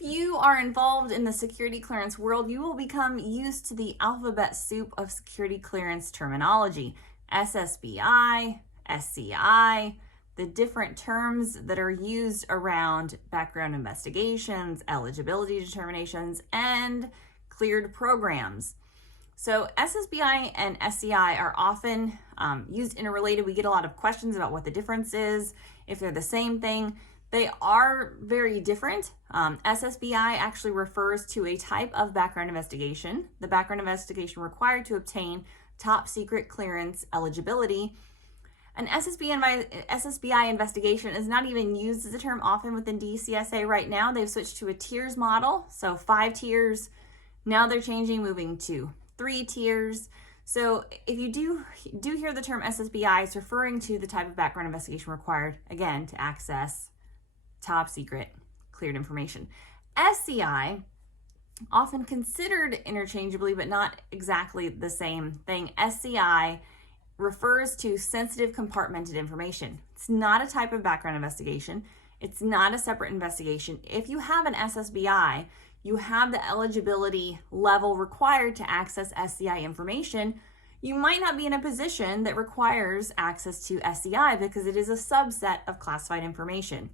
you are involved in the security clearance world, you will become used to the alphabet soup of security clearance terminology. SSBI, SCI, the different terms that are used around background investigations, eligibility determinations, and cleared programs. So SSBI and SCI are often used interrelated. We get a lot of questions about what the difference is, if they're the same thing. They are very different. SSBI actually refers to a type of background investigation, the background investigation required to obtain top secret clearance eligibility. An SSBI investigation is not even used as a term often within DCSA right now. They've switched to a tiers model, so 5 tiers. Now they're changing, moving to 3 tiers. So if you do hear the term SSBI, it's referring to the type of background investigation required, again, to access top secret cleared information. SCI, often considered interchangeably, but not exactly the same thing. SCI refers to sensitive compartmented information. It's not a type of background investigation. It's not a separate investigation. If you have an SSBI, you have the eligibility level required to access SCI information. You might not be in a position that requires access to SCI because it is a subset of classified information.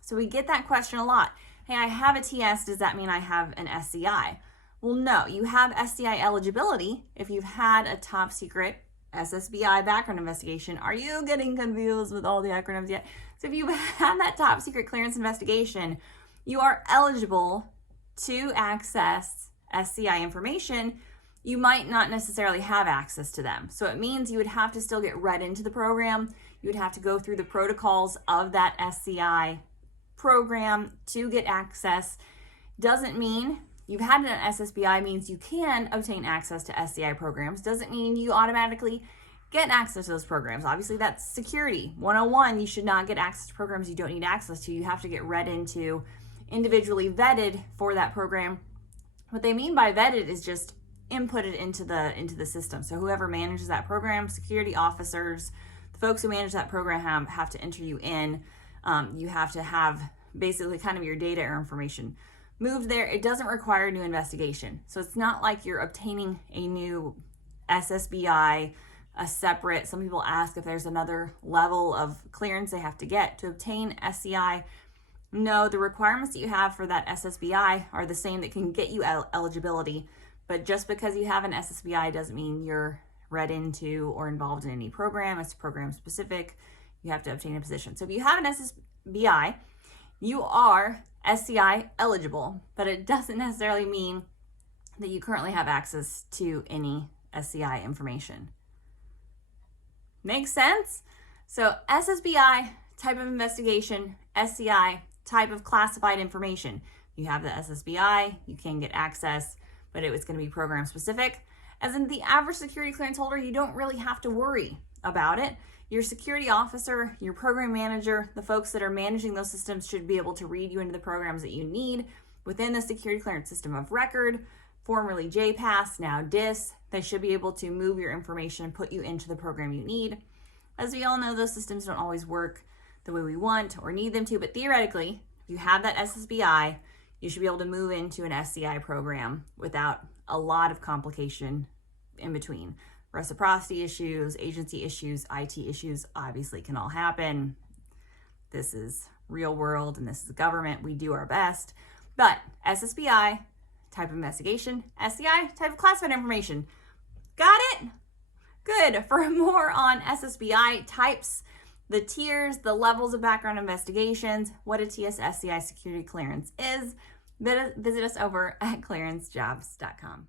So we get that question a lot. Hey, I have a TS, does that mean I have an SCI? Well, no, you have SCI eligibility if you've had a top secret SSBI background investigation. Are you getting confused with all the acronyms yet? So if you've had that top secret clearance investigation, you are eligible to access SCI information. You might not necessarily have access to them. So it means you would have to still get read into the program. You would have to go through the protocols of that SCI program to get access. Doesn't mean you've had an SSBI means you can obtain access to SCI programs. Doesn't mean you automatically get access to those programs. Obviously, that's security 101. You should not get access to programs you don't need access to. You have to get read into, individually vetted for that program. What they mean by vetted is just inputted into the system. So whoever manages that program, security officers, the folks who manage that program have to enter you in. You have to have basically kind of your data or information moved there. It doesn't require a new investigation. So it's not like you're obtaining a new SSBI, a separate, some people ask if there's another level of clearance they have to get to obtain SCI. No, the requirements that you have for that SSBI are the same that can get you eligibility. But just because you have an SSBI doesn't mean you're read into or involved in any program. It's program specific. You have to obtain a position. So if you have an SSBI, you are SCI eligible, but it doesn't necessarily mean that you currently have access to any SCI information. Makes sense? So SSBI, type of investigation, SCI, type of classified information. You have the SSBI, you can get access, but it was going to be program specific. As in the average security clearance holder, you don't really have to worry about it. Your security officer, your program manager, the folks that are managing those systems should be able to read you into the programs that you need within the security clearance system of record, formerly JPass, now DIS. They should be able to move your information and put you into the program you need. As we all know, those systems don't always work the way we want or need them to, but theoretically, if you have that SSBI, you should be able to move into an SCI program without a lot of complication in between. Reciprocity issues, agency issues, IT issues obviously can all happen. This is real world and this is government. We do our best. But SSBI, type of investigation, SCI, type of classified information. Got it? Good. For more on SSBI types, the tiers, the levels of background investigations, what a TS/SCI security clearance is, visit us over at clearancejobs.com.